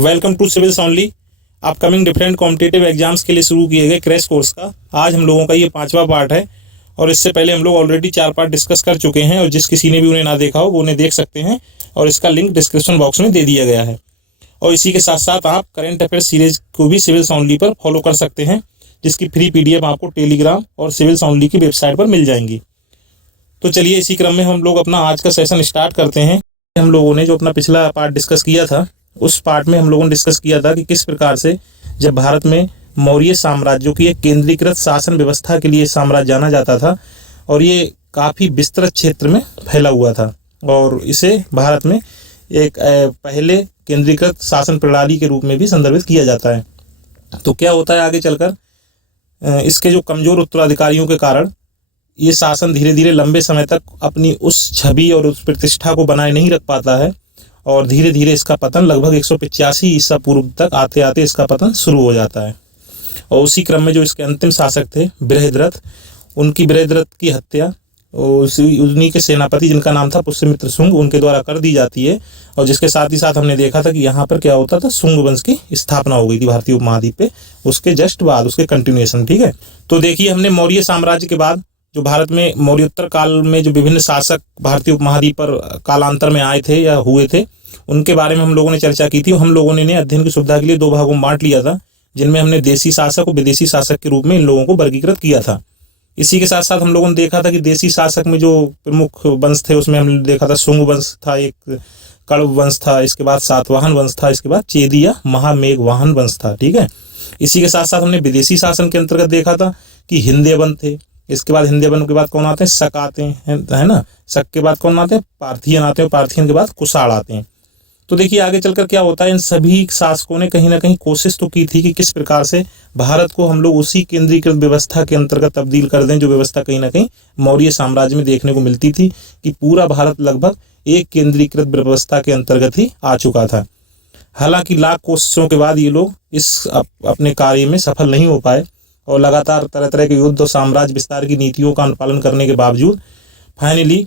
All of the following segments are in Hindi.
Welcome to civils only. Upcoming different competitive exams के लिए शुरू किए गए क्रैश कोर्स का आज हम लोगों का ये 5वां पार्ट है। और इससे पहले हम लोग ऑलरेडी 4 पार्ट डिस्कस कर चुके हैं और जिस किसी ने भी उन्हें ना देखा हो वो उन्हें देख सकते हैं और इसका लिंक डिस्क्रिप्शन बॉक्स में दे दिया गया है। और इसी के साथ साथ आप करेंट अफेयर सीरीज को भी सिविल्स ओनली पर फॉलो कर सकते हैं, जिसकी फ्री PDF आपको टेलीग्राम और सिविल्स ओनली की वेबसाइट पर मिल जाएंगी। तो चलिए इसी क्रम में हम लोग अपना आज का सेशन स्टार्ट करते हैं। हम लोगों ने जो अपना पिछला पार्ट डिस्कस किया था, उस पार्ट में हम लोगों ने डिस्कस किया था कि किस प्रकार से जब भारत में मौर्य साम्राज्य की एक केंद्रीकृत शासन व्यवस्था के लिए साम्राज्य जाना जाता था और ये काफ़ी विस्तृत क्षेत्र में फैला हुआ था और इसे भारत में एक पहले केंद्रीकृत शासन प्रणाली के रूप में भी संदर्भित किया जाता है। तो क्या होता है आगे चलकर, इसके जो कमज़ोर उत्तराधिकारियों के कारण ये शासन धीरे धीरे लंबे समय तक अपनी उस छवि और उस प्रतिष्ठा को बनाए नहीं रख पाता है और धीरे धीरे इसका पतन लगभग 185 ईसा पूर्व तक आते आते इसका पतन शुरू हो जाता है। और उसी क्रम में जो इसके अंतिम शासक थे बृहद्रथ, उनकी बृहद्रथ की हत्या उन्हीं के सेनापति जिनका नाम था पुष्यमित्र शुंग, उनके द्वारा कर दी जाती है। और जिसके साथ ही साथ हमने देखा था कि यहाँ पर क्या होता था, शुंग वंश की स्थापना हो गई थी भारतीय उपमहाद्वीप पे, उसके जस्ट बाद उसके कंटिन्यूएशन। ठीक है, तो देखिए हमने मौर्य साम्राज्य के बाद जो भारत में मौर्योत्तर काल में जो विभिन्न शासक भारतीय उपमहाद्वीप पर कालांतर में आए थे या हुए थे, उनके बारे में हम लोगों ने चर्चा की थी। हम लोगों ने अध्ययन की सुविधा के लिए 2 भागों में बांट लिया था, जिनमें हमने देसी शासक और विदेशी शासक के रूप में इन लोगों को वर्गीकृत किया था। इसी के साथ साथ हम लोगों ने देखा था कि देसी शासक में जो प्रमुख वंश थे उसमें हमने देखा था शुंग वंश था, एक कण्व वंश था, इसके बाद सातवाहन वंश था, इसके बाद चेदी या महामेघवाहन वंश था। ठीक है, इसी के साथ साथ हमने विदेशी शासन के अंतर्गत देखा था कि हिंदेवन थे, इसके बाद हिंदेवन के बाद कौन आते हैं, शक आते हैं, है ना, शक के बाद कौन आते हैं, पार्थियन आते हैं, पार्थियन के बाद कुषाण आते हैं। तो देखिए आगे चलकर क्या होता है, इन सभी शासकों ने कहीं ना कहीं कोशिश तो की थी कि किस प्रकार से भारत को हम लोग उसी केंद्रीकृत व्यवस्था के अंतर्गत तब्दील कर दें जो व्यवस्था कहीं ना कहीं मौर्य साम्राज्य में देखने को मिलती थी कि पूरा भारत लगभग एक केंद्रीकृत व्यवस्था के अंतर्गत ही आ चुका था। हालांकि लाख कोशिशों के बाद ये लोग इस अपने कार्य में सफल नहीं हो पाए और लगातार तरह तरह के युद्ध और साम्राज्य विस्तार की नीतियों का अनुपालन करने के बावजूद फाइनली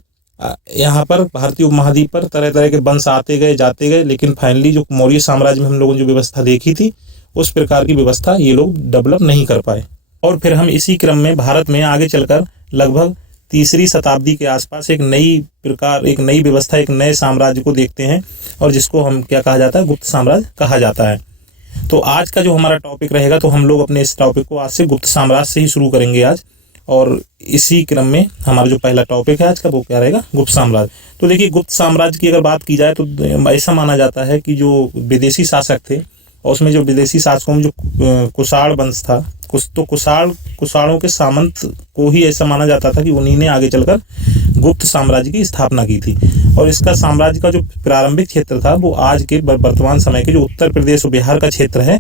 यहाँ पर भारतीय उपमहाद्वीप पर तरह तरह के वंश आते गए जाते गए, लेकिन फाइनली जो मौर्य साम्राज्य में हम लोगों ने जो व्यवस्था देखी थी उस प्रकार की व्यवस्था ये लोग डेवलप नहीं कर पाए। और फिर हम इसी क्रम में भारत में आगे चलकर लगभग 3री शताब्दी के आसपास एक नई व्यवस्था, एक नए साम्राज्य को देखते हैं और जिसको हम क्या कहा जाता है, गुप्त साम्राज्य कहा जाता है। तो आज का जो हमारा टॉपिक रहेगा, तो हम लोग अपने इस टॉपिक को आज से गुप्त साम्राज्य से ही शुरू करेंगे आज। और इसी क्रम में हमारा जो पहला टॉपिक है आज का वो क्या रहेगा, गुप्त साम्राज्य। तो देखिए गुप्त साम्राज्य की अगर बात की जाए तो ऐसा माना जाता है कि जो विदेशी शासक थे और उसमें जो विदेशी शासकों में जो कुषाण वंश था, तो कुषाणों के सामंत को ही ऐसा माना जाता था कि उन्हीं ने आगे चलकर गुप्त साम्राज्य की स्थापना की थी। और इसका साम्राज्य का जो प्रारंभिक क्षेत्र था वो आज के वर्तमान समय के जो उत्तर प्रदेश और बिहार का क्षेत्र है,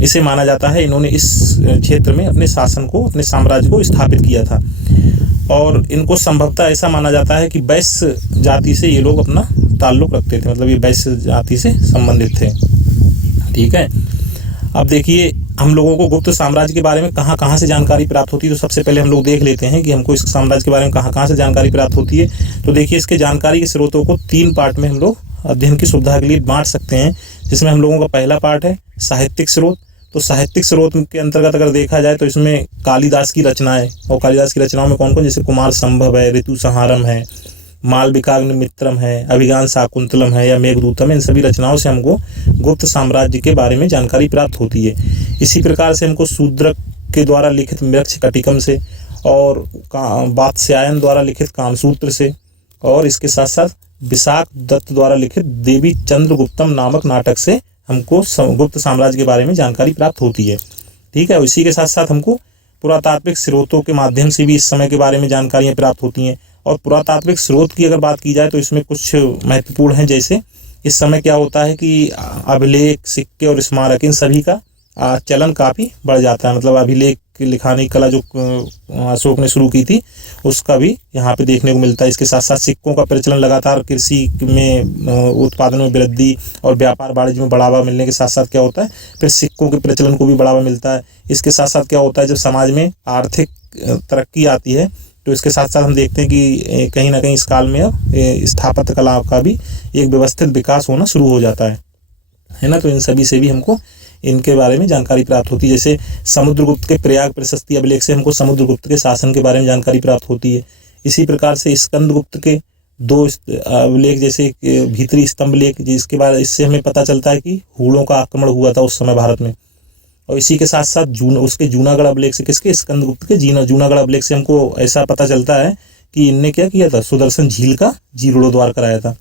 इसे माना जाता है इन्होंने इस क्षेत्र में अपने शासन को, अपने साम्राज्य को स्थापित किया था। और इनको संभवतः ऐसा माना जाता है कि वैश्य जाति से ये लोग अपना ताल्लुक रखते थे, मतलब ये वैश्य जाति से संबंधित थे। ठीक है, अब देखिए हम लोगों को गुप्त साम्राज्य के बारे में कहाँ से जानकारी प्राप्त होती है। तो सबसे पहले हम लोग देख लेते हैं कि हमको इस साम्राज्य के बारे में कहाँ से जानकारी प्राप्त होती है। तो देखिए इसके जानकारी के स्रोतों को 3 पार्ट में हम लोग अध्ययन की सुविधा के लिए बांट सकते हैं, जिसमें हम लोगों का पहला पार्ट है साहित्यिक स्रोत। तो साहित्यिक स्रोत के अंतर्गत अगर देखा जाए तो इसमें कालिदास की रचनाएं, और कालिदास की रचनाओं में कौन कौन, जैसे कुमार संभव है, ऋतु संहारम है, मालविकाग्निमित्रम है, अभिज्ञान शाकुंतलम है या मेघदूतम है, इन सभी रचनाओं से हमको गुप्त साम्राज्य के बारे में जानकारी प्राप्त होती है। इसी प्रकार से हमको शूद्रक के द्वारा लिखित मृक्षकटिकम से और वात्स्यायन द्वारा लिखित कामसूत्र से, और इसके साथ साथ विशाख दत्त द्वारा लिखित देवी चंद्रगुप्तम नामक नाटक से हमको गुप्त साम्राज्य के बारे में जानकारी प्राप्त होती है। ठीक है, इसी के साथ साथ हमको पुरातात्विक स्रोतों के माध्यम से भी इस समय के बारे में जानकारियाँ प्राप्त होती हैं। और पुरातात्विक स्रोत की अगर बात की जाए तो इसमें कुछ महत्वपूर्ण हैं, जैसे इस समय क्या होता है कि अभिलेख, सिक्के और स्मारक, इन सभी का चलन काफ़ी बढ़ जाता है। मतलब अभिलेख लिखाने की कला जो अशोक ने शुरू की थी उसका भी यहाँ पे देखने को मिलता है। इसके साथ साथ सिक्कों का प्रचलन लगातार कृषि में उत्पादन में वृद्धि और व्यापार वाणिज्य में बढ़ावा मिलने के साथ साथ क्या होता है, फिर सिक्कों के प्रचलन को भी बढ़ावा मिलता है। इसके साथ साथ क्या होता है, जब समाज में आर्थिक तरक्की आती है तो इसके साथ साथ हम देखते हैं कि कहीं ना कहीं इस काल में अब स्थापत्य कला का भी एक व्यवस्थित विकास होना शुरू हो जाता है। है ना। तो इन सभी से भी हमको इनके बारे में जानकारी प्राप्त होती है। जैसे समुद्रगुप्त के प्रयाग प्रशस्ति अभिलेख से हमको समुद्रगुप्त के शासन के बारे में जानकारी प्राप्त होती है। इसी प्रकार से स्कंदगुप्त के 2 अभिलेख, जैसे भीतरी स्तंभ लेख, जिसके बाद इससे हमें पता चलता है कि हूणों का आक्रमण हुआ था उस समय भारत में। और इसी के साथ साथ उसके जूनागढ़ अभिलेख से, किसके, स्कंदगुप्त के जूनागढ़ अभिलेख से हमको ऐसा पता चलता है कि इनने क्या किया था, सुदर्शन झील का जीर्णोद्धार कराया था।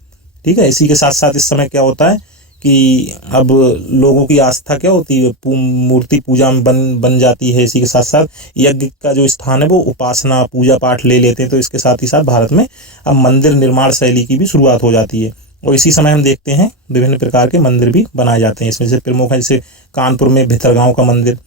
ठीक है। इसी के साथ साथ इस समय क्या होता है कि अब लोगों की आस्था क्या होती है, मूर्ति पूजा में बन जाती है। इसी के साथ साथ यज्ञ का जो स्थान है वो उपासना पूजा पाठ ले लेते हैं। तो इसके साथ ही साथ भारत में अब मंदिर निर्माण शैली की भी शुरुआत हो जाती है। और इसी समय हम देखते हैं विभिन्न प्रकार के मंदिर भी बनाए जाते हैं। इसमें से प्रमुख है जैसे कानपुर में भितरगांव का मंदिर,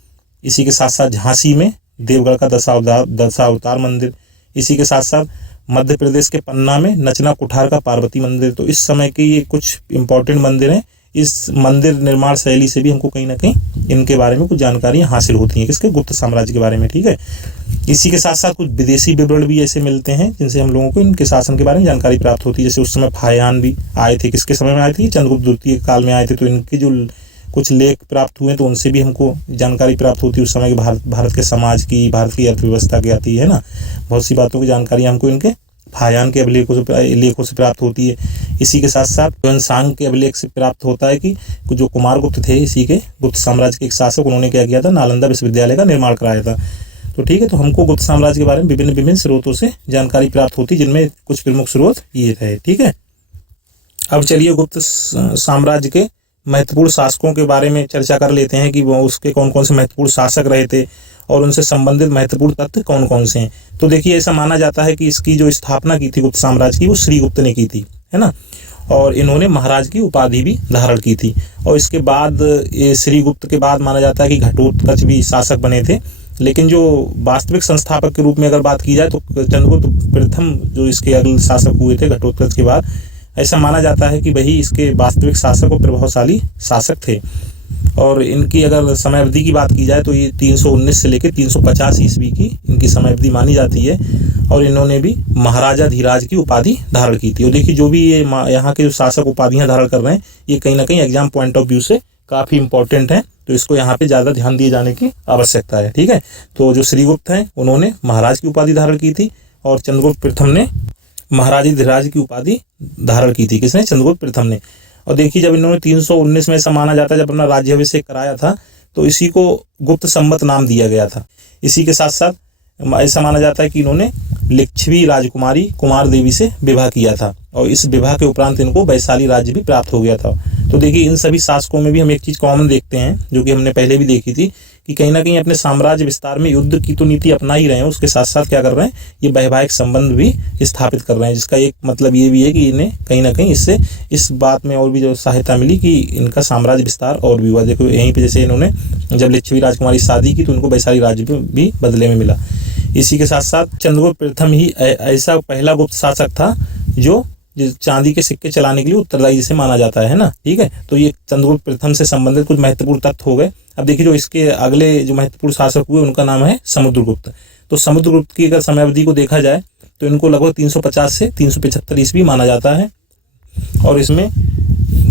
इसी के साथ साथ झांसी में देवगढ़ का दशावतार मंदिर, इसी के साथ साथ मध्य प्रदेश के पन्ना में नचना कुठार का पार्वती मंदिर। तो इस समय के ये कुछ इंपॉर्टेंट मंदिर हैं। इस मंदिर निर्माण शैली से भी हमको कहीं ना कहीं इनके बारे में कुछ जानकारियां हासिल होती हैं, किसके, गुप्त साम्राज्य के बारे में। ठीक है। इसी के साथ साथ कुछ विदेशी विवरण भी ऐसे मिलते हैं जिनसे हम लोगों को इनके शासन के बारे में जानकारी प्राप्त होती है। जैसे उस समय फाहियान भी आए थे, किसके समय में आए थे, चंद्रगुप्त द्वितीय काल में आए थे। तो इनके जो कुछ लेख प्राप्त हुए तो उनसे भी हमको जानकारी प्राप्त होती है उस समय के भारत के समाज की, भारत की अर्थव्यवस्था की आती है ना। बहुत सी बातों की जानकारी हमको इनके फाहियान के लेखों से प्राप्त होती है। इसी के साथ साथ ह्वेनसांग के अभिलेख से प्राप्त होता है कि जो कुमारगुप्त थे, इसी के गुप्त साम्राज्य के एक शासक, उन्होंने क्या किया था, नालंदा विश्वविद्यालय का निर्माण कराया था। तो ठीक है। तो हमको गुप्त साम्राज्य के बारे में विभिन्न स्रोतों से जानकारी प्राप्त होती है, जिनमें कुछ प्रमुख स्रोत ये थे। ठीक है। अब चलिए गुप्त साम्राज्य के महत्वपूर्ण शासकों के बारे में चर्चा कर लेते हैं कि वो उसके कौन कौन से महत्वपूर्ण शासक रहे थे और उनसे संबंधित महत्वपूर्ण तथ्य कौन कौन से हैं। तो देखिए, ऐसा माना जाता है कि इसकी जो स्थापना की थी गुप्त साम्राज्य की, वो श्रीगुप्त ने की थी, है ना। और इन्होंने महाराज की उपाधि भी धारण की थी। और इसके बाद श्रीगुप्त के बाद माना जाता है कि घटोत्कच भी शासक बने थे। लेकिन जो वास्तविक संस्थापक के रूप में अगर बात की जाए तो चंद्रगुप्त प्रथम जो इसके अगले शासक हुए थे घटोत्कच के बाद, ऐसा माना जाता है कि वही इसके वास्तविक शासक और प्रभावशाली शासक थे। और इनकी अगर समय अवधि की बात की जाए तो ये 319 से लेकर 350 ईस्वी की इनकी समय अवधि मानी जाती है। और इन्होंने भी महाराजा धीराज की उपाधि धारण की थी। और देखिए, जो भी ये यहाँ के जो शासक उपाधियाँ धारण कर रहे हैं, ये कहीं ना कहीं एग्जाम पॉइंट ऑफ व्यू से काफ़ी इंपॉर्टेंट है। तो इसको यहाँ पे ज़्यादा ध्यान दिए जाने की आवश्यकता है। ठीक है। तो जो श्रीगुप्त हैं उन्होंने महाराज की उपाधि धारण की थी और चंद्रगुप्त प्रथम ने महाराजा धीराज की उपाधि धारण की थी। किसने? चंद्रगुप्त प्रथम ने। और देखिए, जब इन्होंने 319 में ऐसा माना जाता है जब अपना राज्याभिषेक कराया था, तो इसी को गुप्त संवत नाम दिया गया था। इसी के साथ साथ ऐसा माना जाता है कि इन्होंने लिच्छवी राजकुमारी कुमार देवी से विवाह किया था और इस विवाह के उपरांत इनको वैशाली राज्य भी प्राप्त हो गया था। तो देखिए, इन सभी शासकों में भी हम एक चीज़ कॉमन देखते हैं, जो कि हमने पहले भी देखी थी, कि कहीं ना कहीं अपने साम्राज्य विस्तार में युद्ध की तो नीति अपना ही रहे हैं, उसके साथ साथ क्या कर रहे हैं, ये वैवाहिक संबंध भी स्थापित कर रहे हैं। जिसका एक मतलब ये भी है कि इन्हें कहीं ना कहीं इससे इस बात में और भी जो सहायता मिली कि इनका साम्राज्य विस्तार और भी हुआ। देखो, यहीं पे जैसे इन्होंने जब लिच्छवी राजकुमारी शादी की तो उनको वैशाली राज्य भी बदले में मिला। इसी के साथ साथ चंद्रगुप्त प्रथम ही ऐसा पहला गुप्त शासक था जो चांदी के सिक्के चलाने के लिए उत्तरदायी जिसे माना जाता है ना। ठीक है। तो ये चंद्रगुप्त प्रथम से संबंधित कुछ महत्वपूर्ण तथ्य हो गए। अब देखिए, जो इसके अगले जो महत्वपूर्ण शासक हुए उनका नाम है समुद्रगुप्त। तो समुद्रगुप्त की अगर समयावधि को देखा जाए तो इनको लगभग 350 से 375 ईस्वी माना जाता है। और इसमें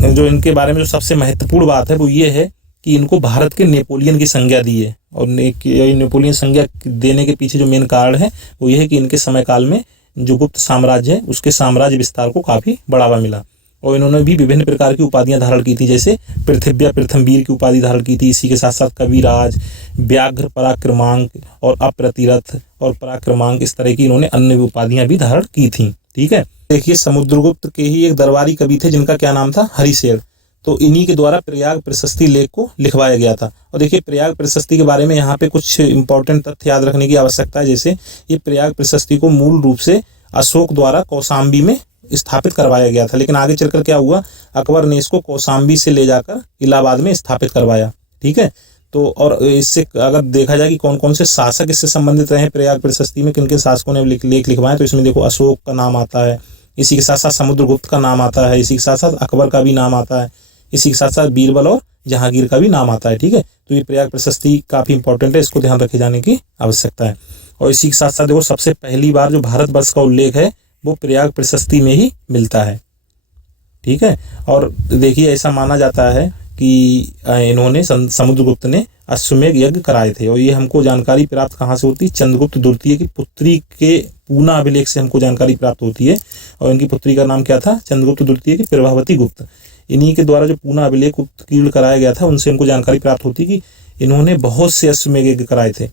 जो इनके बारे में जो सबसे महत्वपूर्ण बात है वो ये है कि इनको भारत के नेपोलियन की संज्ञा दी है। और नेपोलियन संज्ञा देने के पीछे जो मेन कारण है वो ये है कि इनके समय काल में जो गुप्त साम्राज्य है उसके साम्राज्य विस्तार को काफ़ी बढ़ावा मिला। और इन्होंने भी विभिन्न प्रकार की उपाधियां धारण की थी, जैसे पृथ्व्या प्रथमवीर की उपाधि धारण की थी। इसी के साथ साथ कविराज, व्याघ्र पराक्रमांक और अप्रतिरथ और पराक्रमांक, इस तरह की इन्होंने अन्य उपाधियां भी धारण की थी। ठीक है। देखिए, समुद्रगुप्त के ही एक दरबारी कवि थे जिनका क्या नाम था, हरिशेर। तो इन्हीं के द्वारा प्रयाग प्रशस्ति लेख को लिखवाया गया था। और देखिए, प्रयाग प्रशस्ति के बारे में यहाँ पे कुछ इंपॉर्टेंट तथ्य याद रखने की आवश्यकता है। जैसे ये प्रयाग प्रशस्ति को मूल रूप से अशोक द्वारा कौशाम्बी में स्थापित करवाया गया था, लेकिन आगे चलकर क्या हुआ, अकबर ने इसको कौशाम्बी से ले जाकर इलाहाबाद में स्थापित करवाया। ठीक है। तो और इससे अगर देखा जाए कि कौन कौन से शासक इससे संबंधित रहे प्रयाग प्रशस्ति में, किन किन शासकों ने लेख लिखवाए, तो इसमें देखो अशोक का नाम आता है, इसी के साथ साथ समुद्रगुप्त का नाम आता है, इसी के साथ साथ अकबर का भी नाम आता है, इसी के साथ साथ बीरबल और जहांगीर का भी नाम आता है। ठीक है। तो ये प्रयाग प्रशस्ति काफ़ी इंपॉर्टेंट है, इसको ध्यान रखे जाने की आवश्यकता है। और इसी के साथ साथ देखो, सबसे पहली बार जो भारतवर्ष का उल्लेख है वो प्रयाग प्रशस्ति में ही मिलता है। ठीक है। और देखिए, ऐसा माना जाता है कि इन्होंने समुद्रगुप्त ने अश्वमेध यज्ञ कराए थे। और ये हमको जानकारी प्राप्त कहाँ से होती है? चंद्रगुप्त द्वितीय की पुत्री के पूना अभिलेख से हमको जानकारी प्राप्त होती है। और इनकी पुत्री का नाम क्या था? चंद्रगुप्त द्वितीय की प्रभावती गुप्त। इन्हीं के द्वारा जो पूना अभिलेख उत्कीर्ण कराया गया था, उनसे हमको जानकारी प्राप्त होती कि इन्होंने बहुत से अश्वमेध यज्ञ कराए थे।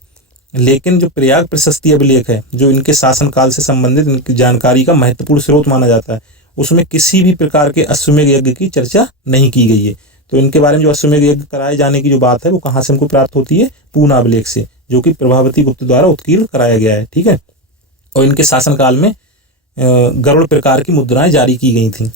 लेकिन जो प्रयाग प्रशस्ति अभिलेख है, जो इनके शासनकाल से संबंधित इनकी जानकारी का महत्वपूर्ण स्रोत माना जाता है, उसमें किसी भी प्रकार के अश्वमेध यज्ञ की चर्चा नहीं की गई है। तो इनके बारे में जो अश्वमेध यज्ञ कराए जाने की जो बात है, वो कहाँ से हमको प्राप्त होती है? पूना अभिलेख से, जो कि प्रभावती गुप्त द्वारा उत्कीर्ण कराया गया है। ठीक है। और इनके शासनकाल में गरुड़ प्रकार की मुद्राएं जारी की गई थी।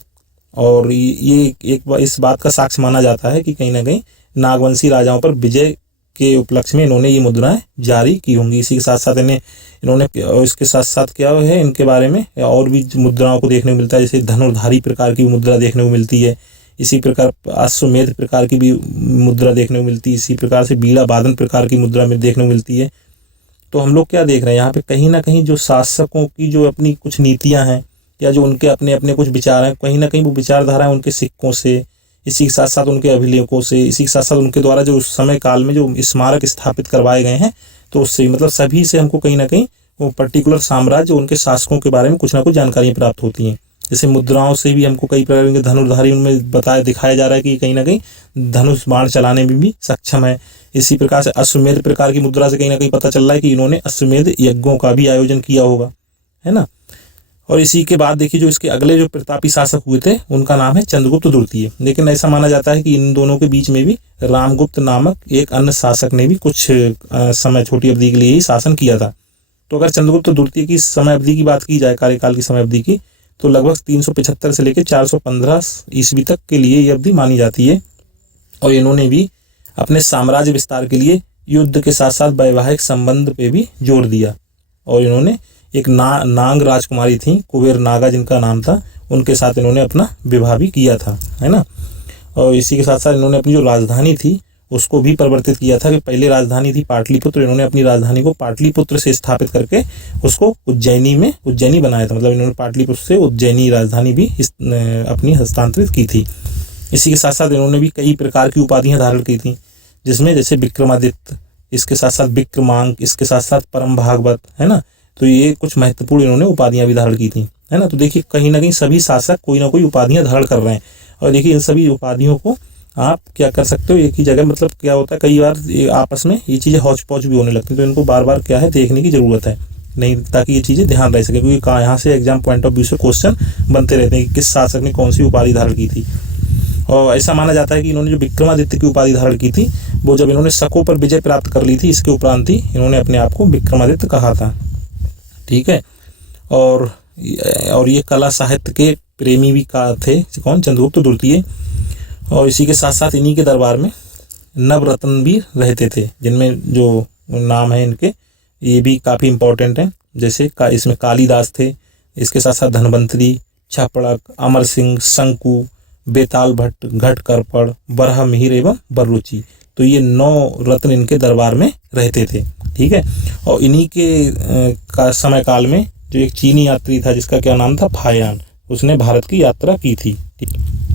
और ये एक इस बात का साक्ष्य माना जाता है कि कहीं ना कहीं नागवंशी राजाओं पर विजय के उपलक्ष्य में इन्होंने ये मुद्राएं जारी की होंगी। इसी के साथ साथ इन्होंने और इसके साथ साथ क्या है, इनके बारे में और भी मुद्राओं को देखने को मिलता है। जैसे धनुर्धारी प्रकार की मुद्रा देखने को मिलती है। इसी प्रकार अश्वमेध प्रकार की भी मुद्रा देखने को मिलती है। इसी प्रकार से बीड़ा बादन प्रकार की मुद्रा में देखने को मिलती है। तो हम लोग क्या देख रहे हैं यहाँ पे? कहीं ना कहीं जो शासकों की जो अपनी कुछ नीतियाँ हैं, या जो उनके अपने अपने कुछ विचार हैं, कहीं ना कहीं वो विचारधारा है उनके सिक्कों से, इसी के साथ साथ उनके अभिलेखों से, इसी के साथ साथ उनके द्वारा जो उस समय काल में जो स्मारक स्थापित करवाए गए हैं, तो उससे मतलब सभी से हमको कहीं ना कहीं वो पर्टिकुलर साम्राज्य, उनके शासकों के बारे में कुछ ना कुछ जानकारियाँ प्राप्त होती हैं। जैसे मुद्राओं से भी हमको कई प्रकार के धनुर्धारी उनमें दिखाया जा रहा है कि कहीं ना कहीं धनुष बाण चलाने में भी सक्षम है। इसी प्रकार से अश्वमेध प्रकार की मुद्रा से कहीं ना कहीं पता चल रहा है कि इन्होंने अश्वमेध यज्ञों का भी आयोजन किया होगा, है ना। और इसी के बाद देखिए, जो इसके अगले जो प्रतापी शासक हुए थे, उनका नाम है चंद्रगुप्त द्वितीय। लेकिन ऐसा माना जाता है कि इन दोनों के बीच में भी रामगुप्त नामक एक अन्य शासक ने भी कुछ समय, छोटी अवधि के लिए ही शासन किया था। तो अगर चंद्रगुप्त द्वितीय की समय अवधि की बात की जाए, कार्यकाल की समय अवधि की, तो लगभग 375 से लेकर 415 ईस्वी तक के लिए ये अवधि मानी जाती है। और इन्होंने भी अपने साम्राज्य विस्तार के लिए युद्ध के साथ साथ वैवाहिक संबंध पे भी जोर दिया। और इन्होंने एक नांग राजकुमारी थी, कुबेर नागा जिनका नाम था, उनके साथ इन्होंने अपना विवाह भी किया था, है ना। और इसी के साथ साथ इन्होंने अपनी जो राजधानी थी उसको भी परिवर्तित किया था। कि पहले राजधानी थी पाटलिपुत्र, इन्होंने अपनी राजधानी को पाटलिपुत्र से स्थापित करके उसको उज्जैनी बनाया था। मतलब इन्होंने पाटलिपुत्र से उज्जैनी राजधानी भी अपनी हस्तांतरित की थी। इसी के साथ साथ इन्होंने भी कई प्रकार की उपाधियां धारण की थी, जिसमें जैसे विक्रमादित्य, इसके साथ साथ विक्रमांक, इसके साथ साथ परम भागवत, है ना। तो ये कुछ महत्वपूर्ण इन्होंने उपाधियां भी धारण की थी, है ना। तो देखिए, कहीं ना कहीं सभी शासक कोई ना कोई उपाधियां धारण कर रहे हैं। और देखिए, इन सभी उपाधियों को आप क्या कर सकते हो, एक ही जगह, मतलब क्या होता है, कई बार आपस में ये चीज़ें हौच पौच भी होने लगती हैं। तो इनको बार बार क्या है, देखने की ज़रूरत है, नहीं, ताकि ये चीज़ें ध्यान रह सके। क्योंकि यहाँ से एग्जाम पॉइंट ऑफ व्यू से क्वेश्चन बनते रहते हैं कि किस शासक ने कौन सी उपाधि धारण की थी। और ऐसा माना जाता है कि इन्होंने जो विक्रमादित्य की उपाधि धारण की थी, वो जब इन्होंने शकों पर विजय प्राप्त कर ली थी, इसके उपरांत ही इन्होंने अपने आप को विक्रमादित्य कहा था। ठीक है। और ये कला साहित्य के प्रेमी भी थे, कौन? चंद्रगुप्त द्वितीय। और इसी के साथ साथ इन्हीं के दरबार में नवरत्न भी रहते थे, जिनमें जो नाम है इनके, ये भी काफ़ी इम्पोर्टेंट हैं। जैसे इसमें कालिदास थे, इसके साथ साथ धनवंतरी, छपड़क, अमर सिंह, शंकु, बेताल भट्ट, घटकर्पण, बरहा मिहिर एवं बर्रुचि। तो ये 9 रत्न इनके दरबार में रहते थे। ठीक है। और इन्हीं के समय काल में जो एक चीनी यात्री था, जिसका क्या नाम था, फायान, उसने भारत की यात्रा की थी।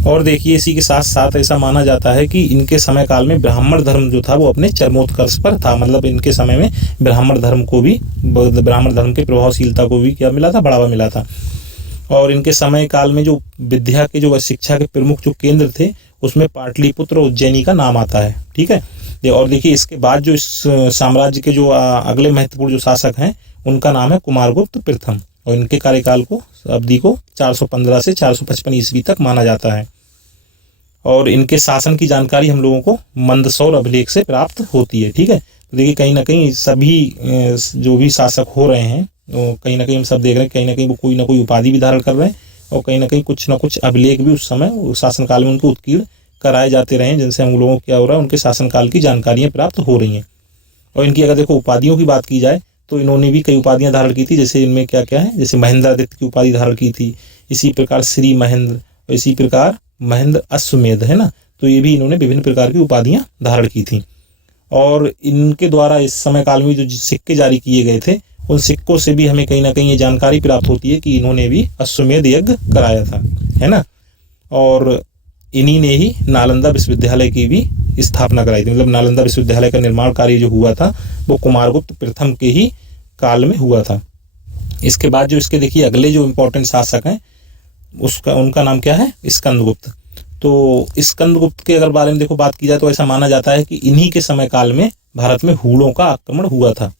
और देखिए, इसी के साथ साथ ऐसा माना जाता है कि इनके समय काल में ब्राह्मण धर्म जो था वो अपने चरमोत्कर्ष पर था। मतलब इनके समय में ब्राह्मण धर्म के प्रभावशीलता को भी क्या मिला था, बढ़ावा मिला था। और इनके समय काल में जो विद्या के, जो शिक्षा के प्रमुख जो केंद्र थे, उसमें पाटलिपुत्र उज्जैनी का नाम आता है। ठीक है। और देखिए, इसके बाद जो इस साम्राज्य के जो अगले महत्वपूर्ण जो शासक हैं, उनका नाम है कुमारगुप्त प्रथम। और इनके कार्यकाल को, अवधि को 415 से 455 ईस्वी तक माना जाता है। और इनके शासन की जानकारी हम लोगों को मंदसौर अभिलेख से प्राप्त होती है। ठीक है। तो देखिए, कहीं ना कहीं सभी जो भी शासक हो रहे हैं, तो कहीं ना कहीं हम सब देख रहे हैं, कहीं ना कहीं वो कोई ना कोई उपाधि भी धारण कर रहे हैं, और कहीं ना कहीं कुछ ना कुछ अभिलेख भी उस समय शासनकाल में उनको उत्कीर्ण कराए जाते रहे हैं, जिनसे हम लोगों को क्या हो रहा है, उनके शासनकाल की जानकारियाँ प्राप्त हो रही हैं। और इनकी अगर देखो उपाधियों की बात की जाए, तो इन्होंने भी कई उपाधियां धारण की थी। जैसे इनमें क्या क्या है, जैसे महेंद्रादित्य की उपाधि धारण की थी, इसी प्रकार श्री महेंद्र, और इसी प्रकार महेंद्र अश्वमेध, है ना। तो ये भी इन्होंने विभिन्न प्रकार की उपाधियां धारण की थी। और इनके द्वारा इस समय काल में जो सिक्के जारी किए गए थे, उन सिक्कों से भी हमें कहीं ना कहीं ये जानकारी प्राप्त होती है कि इन्होंने भी अश्वमेध यज्ञ कराया था, है ना। और इन्हीं ने ही नालंदा विश्वविद्यालय की भी स्थापना कराई थी। मतलब नालंदा विश्वविद्यालय का निर्माण कार्य जो हुआ था वो कुमारगुप्त प्रथम के ही काल में हुआ था। इसके बाद जो इसके देखिए अगले जो इम्पोर्टेंट शासक हैं उनका नाम क्या है, स्कंदगुप्त। तो स्कंदगुप्त के अगर बारे में देखो बात की जाए तो ऐसा माना जाता है कि इन्हीं के समय काल में भारत में हूणों का आक्रमण हुआ था।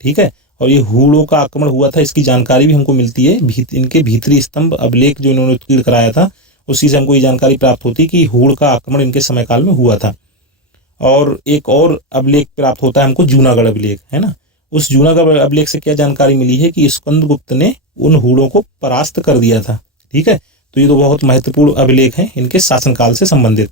ठीक है, और ये हूणों का आक्रमण हुआ था इसकी जानकारी भी हमको मिलती है इनके भीतरी स्तंभ अभिलेख जो इन्होंने उत्कीर्ण कराया था उसी से हमको ये जानकारी प्राप्त होती कि हूण का आक्रमण इनके समय काल में हुआ था। और एक और अभिलेख प्राप्त होता है हमको जूनागढ़ अभिलेख, है ना। उस जूनागढ़ अभिलेख से क्या जानकारी मिली है कि स्कंदगुप्त ने उन हूणों को परास्त कर दिया था। ठीक है, तो ये तो बहुत महत्वपूर्ण अभिलेख हैं इनके शासनकाल से संबंधित।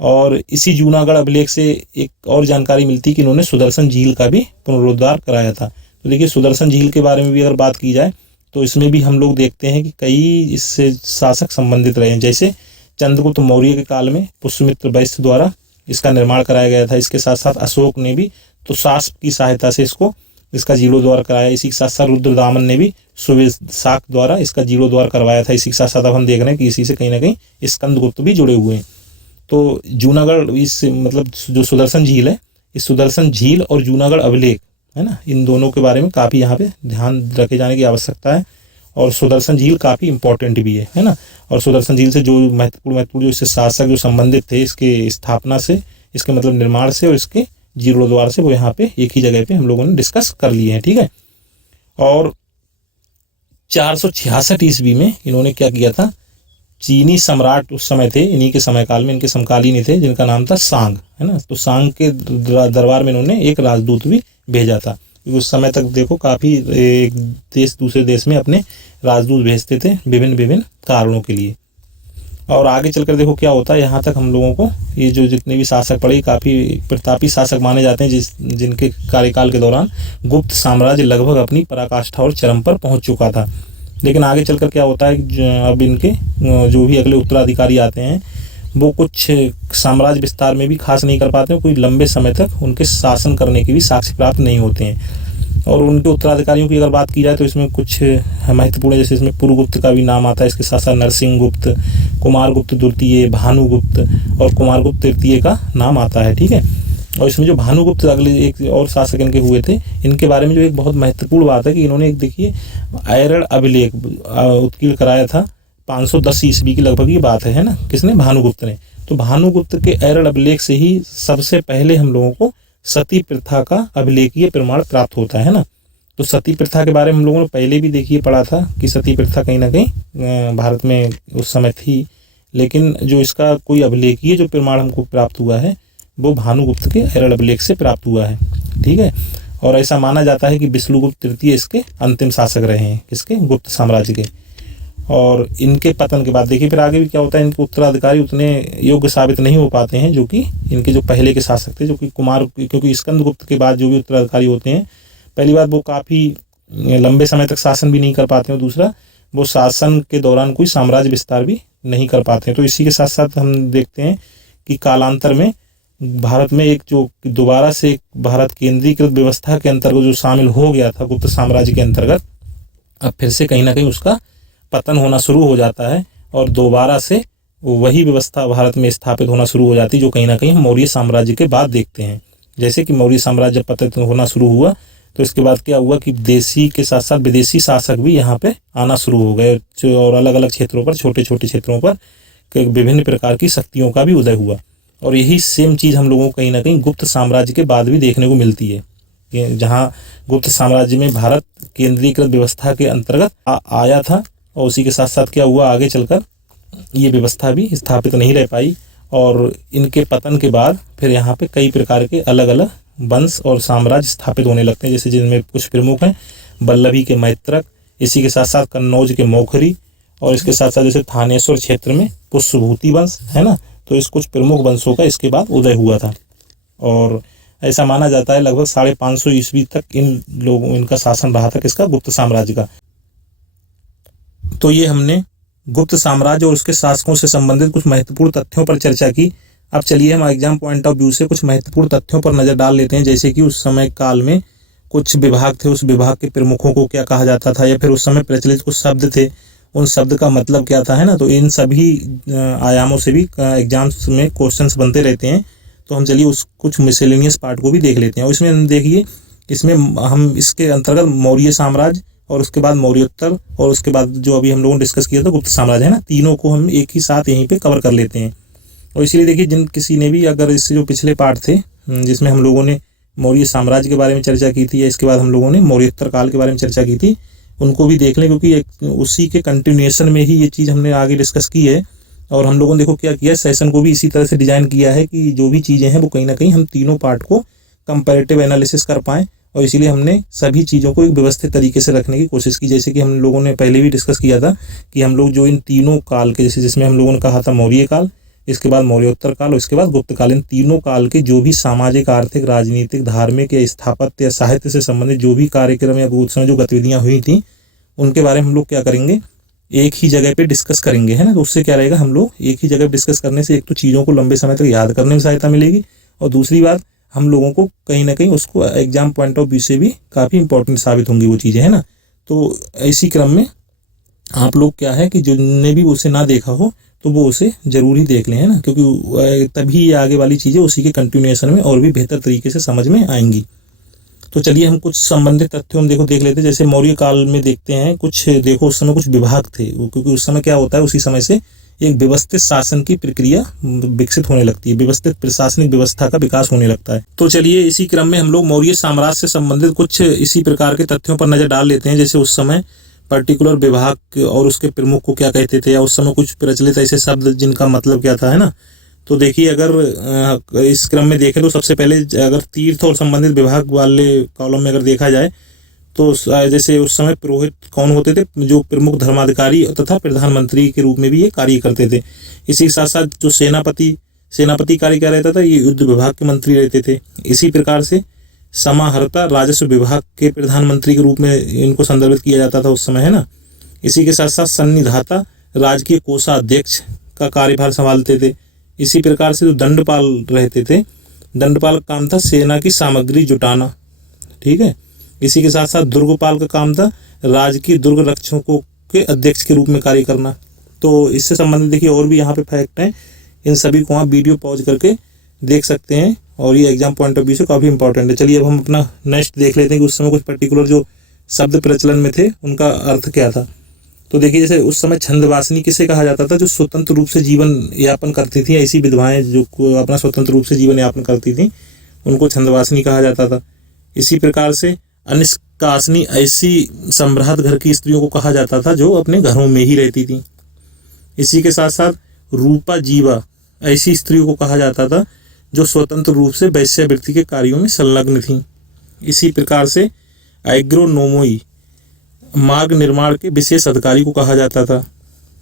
और इसी जूनागढ़ अभिलेख से एक और जानकारी मिलती कि इन्होंने सुदर्शन झील का भी पुनरुद्धार कराया था। तो देखिए सुदर्शन झील के बारे में भी अगर बात की जाए तो इसमें भी हम लोग देखते हैं कि कई इससे शासक संबंधित रहे हैं। जैसे चंद्रगुप्त मौर्य के काल में पुष्यमित्र वैश्य द्वारा इसका निर्माण कराया गया था। इसके साथ साथ अशोक ने भी तुषार की सहायता से इसका जीर्णोद्धार कराया। इसी के साथ साथ रुद्रदामन ने भी सुवेशाक द्वारा इसका जीर्णोद्धार करवाया था। इसी के साथ साथ अब हम देख रहे हैं कि इसी से कहीं ना कहीं स्कंदगुप्त भी जुड़े हुए हैं। तो जूनागढ़ इस मतलब जो सुदर्शन झील है, इस सुदर्शन झील और जूनागढ़ अभिलेख, है ना, इन दोनों के बारे में काफ़ी यहाँ पे ध्यान रखे जाने की आवश्यकता है। और सुदर्शन झील काफ़ी इंपॉर्टेंट भी है ना। और सुदर्शन झील से जो महत्वपूर्ण जो इससे शासक जो संबंधित थे इसके स्थापना से, इसके मतलब निर्माण से और इसके जीर्णोद्धार से, वो यहाँ पे एक ही जगह पे हम लोगों ने डिस्कस कर लिए हैं। ठीक है, और 466 ईस्वी में इन्होंने क्या किया था, चीनी सम्राट उस समय थे, इन्हीं के समय काल में इनके समकालीन थे जिनका नाम था सांग, है ना। तो सांग के दरबार में इन्होंने एक राजदूत भी भेजा था। उस समय तक देखो काफ़ी एक देश दूसरे देश में अपने राजदूत भेजते थे विभिन्न कारणों के लिए। और आगे चलकर देखो क्या होता है, यहाँ तक हम लोगों को ये जो जितने भी शासक पड़े काफ़ी प्रतापी शासक माने जाते हैं जिनके कार्यकाल के दौरान गुप्त साम्राज्य लगभग अपनी पराकाष्ठा और चरम पर पहुँच चुका था। लेकिन आगे चलकर क्या होता है, अब इनके जो भी अगले उत्तराधिकारी आते हैं वो कुछ साम्राज्य विस्तार में भी खास नहीं कर पाते हैं, कोई लंबे समय तक उनके शासन करने के भी साक्ष्य प्राप्त नहीं होते हैं। और उनके उत्तराधिकारियों की अगर बात की जाए तो इसमें कुछ महत्वपूर्ण, जैसे इसमें पुरुगुप्त का भी नाम आता है, इसके साथ साथ नरसिंह गुप्त, कुमारगुप्त द्वितीय, भानुगुप्त और कुमारगुप्त तृतीय का नाम आता है। ठीक है, और इसमें जो भानुगुप्त अगले एक और शासक इनके हुए थे, इनके बारे में जो एक बहुत महत्वपूर्ण बात है कि इन्होंने एक देखिए ऐरड़ अभिलेख उत्कीर्ण कराया था 510 ईस्वी की लगभग ये बात है ना, किसने, भानुगुप्त ने। तो भानुगुप्त के ऐरड़ अभिलेख से ही सबसे पहले हम लोगों को सती प्रथा का अभिलेखीय प्रमाण प्राप्त होता है ना। तो सती प्रथा के बारे में हम लोगों ने पहले भी देखिए पढ़ा था कि सती प्रथा कहीं ना कहीं भारत में उस समय थी, लेकिन जो इसका कोई अभिलेखीय जो प्रमाण हमको प्राप्त हुआ है वो भानुगुप्त के ऐरड़ अभिलेख से प्राप्त हुआ है। ठीक है, और ऐसा माना जाता है कि विष्णुगुप्त तृतीय इसके अंतिम शासक रहे हैं, किसके, गुप्त साम्राज्य के। और इनके पतन के बाद देखिए फिर आगे भी क्या होता है, इनके उत्तराधिकारी उतने योग्य साबित नहीं हो पाते हैं जो कि इनके जो पहले के शासक थे, जो कि क्योंकि स्कंदगुप्त के बाद जो भी उत्तराधिकारी होते हैं, पहली बात वो काफ़ी लंबे समय तक शासन भी नहीं कर पाते हैं, दूसरा वो शासन के दौरान कोई साम्राज्य विस्तार भी नहीं कर पाते हैं। तो इसी के साथ साथ हम देखते हैं कि कालांतर में भारत में एक जो दोबारा से एक भारत केंद्रीकृत व्यवस्था के अंतर्गत जो शामिल हो गया था गुप्त साम्राज्य के अंतर्गत, अब फिर से कहीं ना कहीं उसका पतन होना शुरू हो जाता है और दोबारा से वही व्यवस्था भारत में स्थापित होना शुरू हो जाती है जो कहीं ना कहीं मौर्य साम्राज्य के बाद देखते हैं। जैसे कि मौर्य साम्राज्य पतित होना शुरू हुआ तो इसके बाद क्या हुआ कि देशी के साथ साथ विदेशी शासक भी यहाँ पे आना शुरू हो गए और अलग अलग क्षेत्रों पर, छोटे छोटे क्षेत्रों पर विभिन्न प्रकार की शक्तियों का भी उदय हुआ। और यही सेम चीज़ हम लोगों को कहीं ना कहीं गुप्त साम्राज्य के बाद भी देखने को मिलती है, जहाँ गुप्त साम्राज्य में भारत केंद्रीकृत व्यवस्था के अंतर्गत आया था और उसी के साथ साथ क्या हुआ, आगे चलकर ये व्यवस्था भी स्थापित नहीं रह पाई और इनके पतन के बाद फिर यहाँ पे कई प्रकार के अलग अलग वंश और साम्राज्य स्थापित होने लगते हैं, जैसे जिनमें कुछ प्रमुख हैं वल्लभी के मैत्रक, इसी के साथ साथ कन्नौज के मौखरी और इसके साथ साथ जैसे थानेश्वर क्षेत्र में पुष्यभूति वंश, है ना। तो इस कुछ प्रमुख वंशों का इसके बाद उदय हुआ था और ऐसा माना जाता है लगभग 550 ईस्वी तक इनका शासन रहा था, किसका, गुप्त साम्राज्य का। तो ये हमने गुप्त साम्राज्य और उसके शासकों से संबंधित कुछ महत्वपूर्ण तथ्यों पर चर्चा की। अब चलिए हम एग्जाम पॉइंट ऑफ व्यू से कुछ महत्वपूर्ण तथ्यों पर नज़र डाल लेते हैं, जैसे कि उस समय काल में कुछ विभाग थे, उस विभाग के प्रमुखों को क्या कहा जाता था या फिर उस समय प्रचलित कुछ शब्द थे उन शब्द का मतलब क्या था, है ना। तो इन सभी आयामों से भी एग्जाम्स में क्वेश्चंस बनते रहते हैं। तो हम चलिए उस कुछ मिसलेनियस पार्ट को भी देख लेते हैं। और इसमें देखिए, इसमें हम इसके अंतर्गत मौर्य साम्राज्य और उसके बाद मौर्योत्तर और उसके बाद जो अभी हम लोगों ने डिस्कस किया था गुप्त साम्राज्य, है ना, तीनों को हम एक ही साथ यहीं पे कवर कर लेते हैं। और इसीलिए देखिए, जिन किसी ने भी अगर इससे जो पिछले पार्ट थे जिसमें हम लोगों ने मौर्य साम्राज्य के बारे में चर्चा की थी या इसके बाद हम लोगों ने मौर्योत्तर काल के बारे में चर्चा की थी, उनको भी देख लें, क्योंकि उसी के कंटिन्यूएशन में ही ये चीज़ हमने आगे डिस्कस की है। और हम लोगों ने देखो क्या किया, सेशन को भी इसी तरह से डिजाइन किया है कि जो भी चीज़ें हैं वो कहीं ना कहीं हम तीनों पार्ट को कंपैरेटिव एनालिसिस कर पाएँ। और इसीलिए हमने सभी चीज़ों को एक व्यवस्थित तरीके से रखने की कोशिश की। जैसे कि हम लोगों ने पहले भी डिस्कस किया था कि हम लोग जो इन तीनों काल के, जैसे जिसमें हम लोगों ने कहा था मौर्य काल, इसके बाद मौर्योत्तर काल और इसके बाद गुप्त काल, इन तीनों काल के जो भी सामाजिक, आर्थिक, राजनीतिक, धार्मिक या स्थापत्य या साहित्य से संबंधित जो भी कार्यक्रम या उस समय जो गतिविधियाँ हुई थी, उनके बारे में हम लोग क्या करेंगे, एक ही जगह पे डिस्कस करेंगे, है ना। तो उससे क्या रहेगा, हम लोग एक ही जगह डिस्कस करने से एक तो चीज़ों को लंबे समय तक याद करने में सहायता मिलेगी, और दूसरी बात हम लोगों को कहीं ना कहीं उसको एग्जाम पॉइंट ऑफ व्यू से भी काफ़ी इंपॉर्टेंट साबित होंगी वो चीज़ें, है ना। तो इसी क्रम में आप लोग क्या है कि जिनने भी उसे ना देखा हो तो वो उसे ज़रूर ही देख लें, है ना, क्योंकि तभी ये आगे वाली चीज़ें उसी के कंटिन्यूएशन में और भी बेहतर तरीके से समझ में आएंगी। तो चलिए हम कुछ संबंधित तथ्यों हम देख लेते हैं। जैसे मौर्य काल में देखते हैं कुछ, देखो उस समय कुछ विभाग थे, क्योंकि उस समय क्या होता है, उसी समय से एक व्यवस्थित शासन की प्रक्रिया विकसित होने लगती है, व्यवस्थित प्रशासनिक व्यवस्था का विकास होने लगता है। तो चलिए इसी क्रम में हम लोग मौर्य साम्राज्य से संबंधित कुछ इसी प्रकार के तथ्यों पर नजर डाल लेते हैं। जैसे उस समय पर्टिकुलर विभाग और उसके प्रमुख को क्या कहते थे, या उस समय कुछ प्रचलित ऐसे शब्द जिनका मतलब क्या था, है ना। तो देखिए, अगर इस क्रम में देखें तो सबसे पहले अगर तीर्थ और संबंधित विभाग वाले कॉलम में अगर देखा जाए तो जैसे उस समय पुरोहित कौन होते थे, जो प्रमुख धर्माधिकारी तथा प्रधानमंत्री के रूप में भी ये कार्य करते थे। इसी के साथ साथ जो सेनापति कार्य क्या रहता था, ये युद्ध विभाग के मंत्री रहते थे। इसी प्रकार से समाहर्ता राजस्व विभाग के प्रधानमंत्री के रूप में इनको संदर्भित किया जाता था उस समय, है ना। इसी के साथ साथ सन्निधाता राजकीय कोषाध्यक्ष का कार्यभार संभालते थे। इसी प्रकार से जो दंडपाल रहते थे, दंडपाल का काम था सेना की सामग्री जुटाना, ठीक है। इसी के साथ साथ दुर्गपाल का काम था राजकीय दुर्ग रक्षकों के अध्यक्ष के रूप में कार्य करना। तो इससे संबंधित देखिए और भी यहाँ पे फैक्ट हैं, इन सभी को आप वीडियो पॉज करके देख सकते हैं, और ये एग्जाम पॉइंट ऑफ व्यू से काफ़ी इंपॉर्टेंट है। चलिए अब हम अपना नेक्स्ट देख लेते हैं कि उस समय कुछ पर्टिकुलर जो शब्द प्रचलन में थे उनका अर्थ क्या था। तो देखिए, जैसे उस समय छंदवासिनी किसे कहा जाता था, जो स्वतंत्र रूप से जीवन यापन करती थी, ऐसी विधवाएं जो अपना स्वतंत्र रूप से जीवन यापन करती थी, उनको छंदवासिनी कहा जाता था। इसी प्रकार से अनिष्कासनी ऐसी संभ्रात घर की स्त्रियों को कहा जाता था जो अपने घरों में ही रहती थी। इसी के साथ साथ रूपा जीवा ऐसी स्त्रियों को कहा जाता था जो स्वतंत्र रूप से वैश्यावृत्ति के कार्यों में संलग्न थीं। इसी प्रकार से एग्रोनोमोई मार्ग निर्माण के विशेष अधिकारी को कहा जाता था।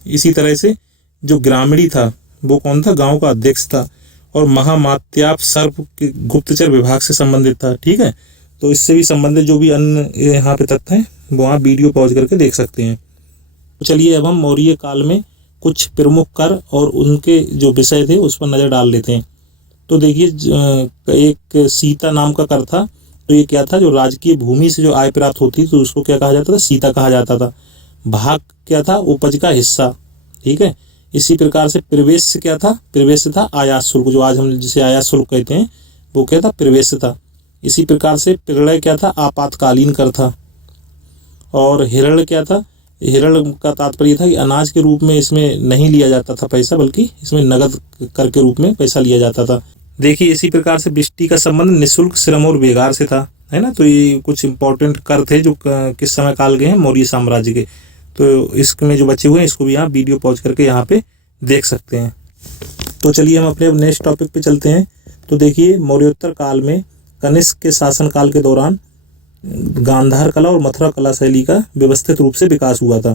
इसी तरह से जो ग्रामीणी था वो कौन था, गांव का अध्यक्ष था, और महामात्याप सर्प के गुप्तचर विभाग से संबंधित था, ठीक है। तो इससे भी संबंधित जो भी अन्य यहाँ पे तथ्य हैं वो आप वीडियो पॉज करके देख सकते हैं। तो चलिए अब हम मौर्य काल में कुछ प्रमुख कर और उनके जो विषय थे उस पर नज़र डाल लेते हैं। तो देखिए, एक सीता नाम का कर था। तो ये क्या था, जो राजकीय भूमि से जो आय प्राप्त होती तो उसको क्या कहा जाता था, सीता कहा जाता था। भाग क्या था, उपज का हिस्सा, ठीक है। इसी प्रकार से प्रवेश क्या था, प्रवेश था आयात शुल्क, जो आज हम जिसे आयात शुल्क कहते हैं वो क्या था, प्रवेश था। इसी प्रकार से प्रलय क्या था, आपातकालीन कर था। और हिरण क्या था, हिरण का तात्पर्य था कि अनाज के रूप में इसमें नहीं लिया जाता था पैसा, बल्कि इसमें नगद कर के रूप में पैसा लिया जाता था। देखिए, इसी प्रकार से बिष्टी का संबंध निःशुल्क श्रम और बेगार से था, है ना। तो ये कुछ इंपॉर्टेंट कर थे जो किस समय काल के हैं, मौर्य साम्राज्य के। तो इसमें जो बचे हुए हैं इसको भी आप वीडियो पॉज करके यहाँ पे देख सकते हैं। तो चलिए हम अपने नेक्स्ट टॉपिक पे चलते हैं। तो देखिए, मौर्योत्तर काल में कनिष्क के शासनकाल के दौरान गांधार कला और मथुरा कला शैली का व्यवस्थित रूप से विकास हुआ था।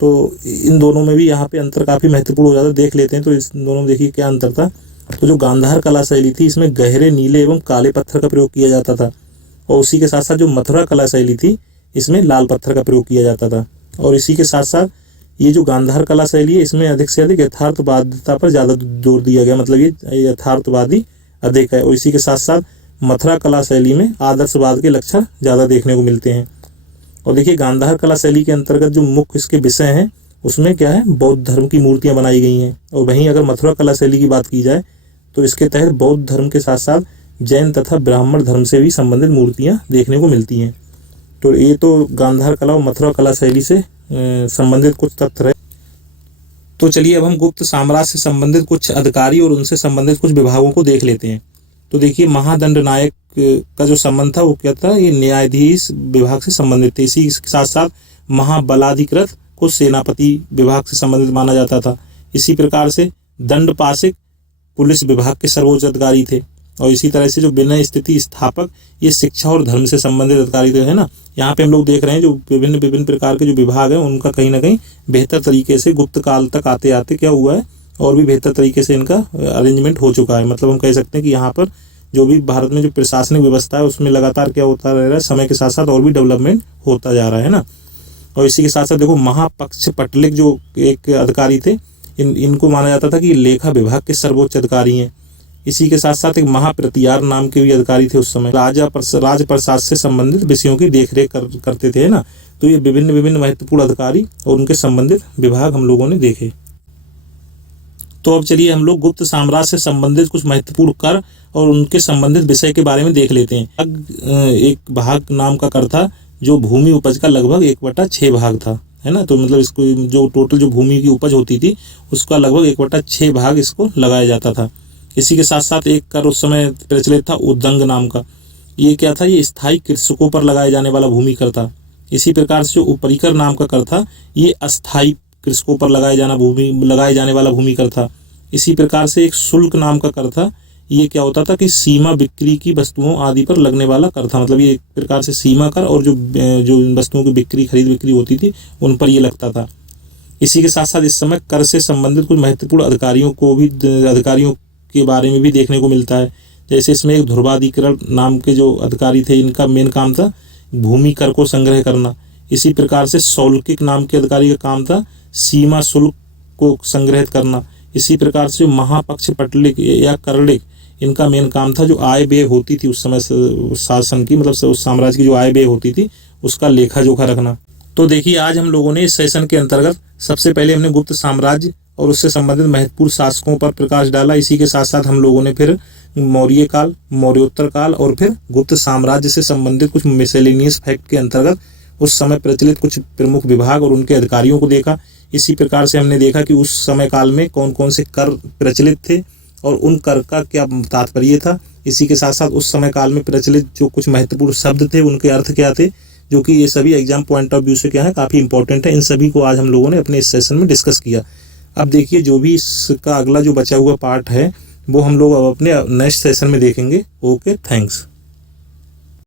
तो इन दोनों में भी यहाँ पे अंतर काफ़ी महत्वपूर्ण हो जाता है, देख लेते हैं। तो इस दोनों में देखिए क्या अंतर था। तो जो गांधार कला शैली थी इसमें गहरे नीले एवं काले पत्थर का प्रयोग किया जाता था, और उसी के साथ साथ जो मथुरा कला शैली थी इसमें लाल पत्थर का प्रयोग किया जाता था। और इसी के साथ साथ ये जो गांधार कला शैली है इसमें अधिक से अधिक यथार्थवादिता पर ज़्यादा जोर दिया गया, मतलब ये यथार्थवादी अधिक है। और इसी के साथ साथ मथुरा कला शैली में आदर्शवाद के लक्षण ज़्यादा देखने को मिलते हैं। और देखिए, गांधार कला शैली के अंतर्गत जो मुख्य इसके विषय हैं उसमें क्या है, बौद्ध धर्म की मूर्तियाँ बनाई गई हैं। और वहीं अगर मथुरा कला शैली की बात की जाए तो इसके तहत बौद्ध धर्म के साथ साथ जैन तथा ब्राह्मण धर्म से भी संबंधित मूर्तियाँ देखने को मिलती हैं। तो ये तो गांधार कला और मथुरा कला शैली से संबंधित कुछ तथ्य रहे। तो चलिए अब हम गुप्त साम्राज्य से संबंधित कुछ अधिकारी और उनसे संबंधित कुछ विभागों को देख लेते हैं। तो देखिए, महादंड नायक का जो संबंध था वो क्या था, ये न्यायाधीश विभाग से संबंधित थे। इसी के साथ साथ महाबलाधिकृत को सेनापति विभाग से संबंधित माना जाता था। इसी प्रकार से दंडपाशिक पुलिस विभाग के सर्वोच्च अधिकारी थे। और इसी तरह से जो विनय स्थिति स्थापक, ये शिक्षा और धर्म से संबंधित अधिकारी थे, है ना। यहाँ पे हम लोग देख रहे हैं जो विभिन्न प्रकार के जो विभाग हैं उनका कहीं ना कहीं बेहतर तरीके से गुप्त काल तक आते आते क्या हुआ है, और भी बेहतर तरीके से इनका अरेंजमेंट हो चुका है। मतलब हम कह सकते हैं कि यहाँ पर जो भी भारत में जो प्रशासनिक व्यवस्था है उसमें लगातार क्या होता रह रहा है, समय के साथ साथ और भी डेवलपमेंट होता जा रहा है ना। और इसी के साथ साथ देखो, महापक्षपटलिक जो एक अधिकारी थे, इनको माना जाता था कि लेखा विभाग के सर्वोच्च अधिकारी हैं। इसी के साथ साथ एक महाप्रतिहार नाम के भी अधिकारी थे उस समय, राज प्रसाद से संबंधित विषयों की देखरेख करते थे, ना। तो ये विभिन्न महत्वपूर्ण अधिकारी और उनके संबंधित विभाग हम लोगों ने देखे। तो अब चलिए हम लोग गुप्त साम्राज्य से संबंधित कुछ महत्वपूर्ण कर और उनके संबंधित विषय के बारे में देख लेते हैं। एक भाग नाम का कर था जो भूमि उपज का लगभग 1/6 भाग था, है ना। तो मतलब इसको जो टोटल जो भूमि की उपज होती थी उसका लगभग 1/6 भाग इसको लगाया जाता था। इसी के साथ साथ एक कर उस समय प्रचलित था उद्दंग नाम का। ये क्या था, ये स्थायी कृषकों पर लगाए जाने वाला भूमि कर था। इसी प्रकार से जो उपरिकर नाम का कर था, ये अस्थायी कृषकों पर लगाए जाने वाला भूमि कर था। इसी प्रकार से एक शुल्क नाम का कर था। ये क्या होता था कि सीमा बिक्री की वस्तुओं आदि पर लगने वाला कर था। मतलब ये एक प्रकार से सीमा कर और जो वस्तुओं की खरीद बिक्री होती थी उन पर ये लगता था। इसी के साथ साथ इस समय कर से संबंधित कुछ महत्वपूर्ण अधिकारियों के बारे में भी देखने को मिलता है। जैसे इसमें एक ध्रुवाधिकरण नाम के जो अधिकारी थे, इनका मेन काम था भूमि कर को संग्रह करना। इसी प्रकार से शौल्किक नाम के अधिकारी का काम था सीमा शुल्क को संग्रहित करना। इसी प्रकार से महापक्षपटलिक या करलिक, इनका मेन काम था जो आय व्यय होती थी उस समय शासन की, मतलब उस साम्राज्य की जो आय व्यय होती थी उसका लेखा जोखा रखना। तो देखिए, आज हम लोगों ने इस सेशन के अंतर्गत सबसे पहले हमने गुप्त साम्राज्य और उससे संबंधित महत्वपूर्ण शासकों पर प्रकाश डाला। इसी के साथ साथ हम लोगों ने फिर मौर्य काल, मौर्योत्तर काल और फिर गुप्त साम्राज्य से संबंधित कुछ मिसेलेनियस फैक्ट के अंतर्गत उस समय प्रचलित कुछ प्रमुख विभाग और उनके अधिकारियों को देखा। इसी प्रकार से हमने देखा कि उस समय काल में कौन कौन से कर प्रचलित थे और उन कर का क्या तात्पर्य था। इसी के साथ साथ उस समय काल में प्रचलित जो कुछ महत्वपूर्ण शब्द थे उनके अर्थ क्या थे, जो कि ये सभी एग्जाम पॉइंट ऑफ व्यू से क्या है, काफ़ी इंपॉर्टेंट है। इन सभी को आज हम लोगों ने अपने इस सेशन में डिस्कस किया। अब देखिए, जो भी इसका अगला जो बचा हुआ पार्ट है वो हम लोग अब अपने नेक्स्ट सेशन में देखेंगे। Okay, thanks.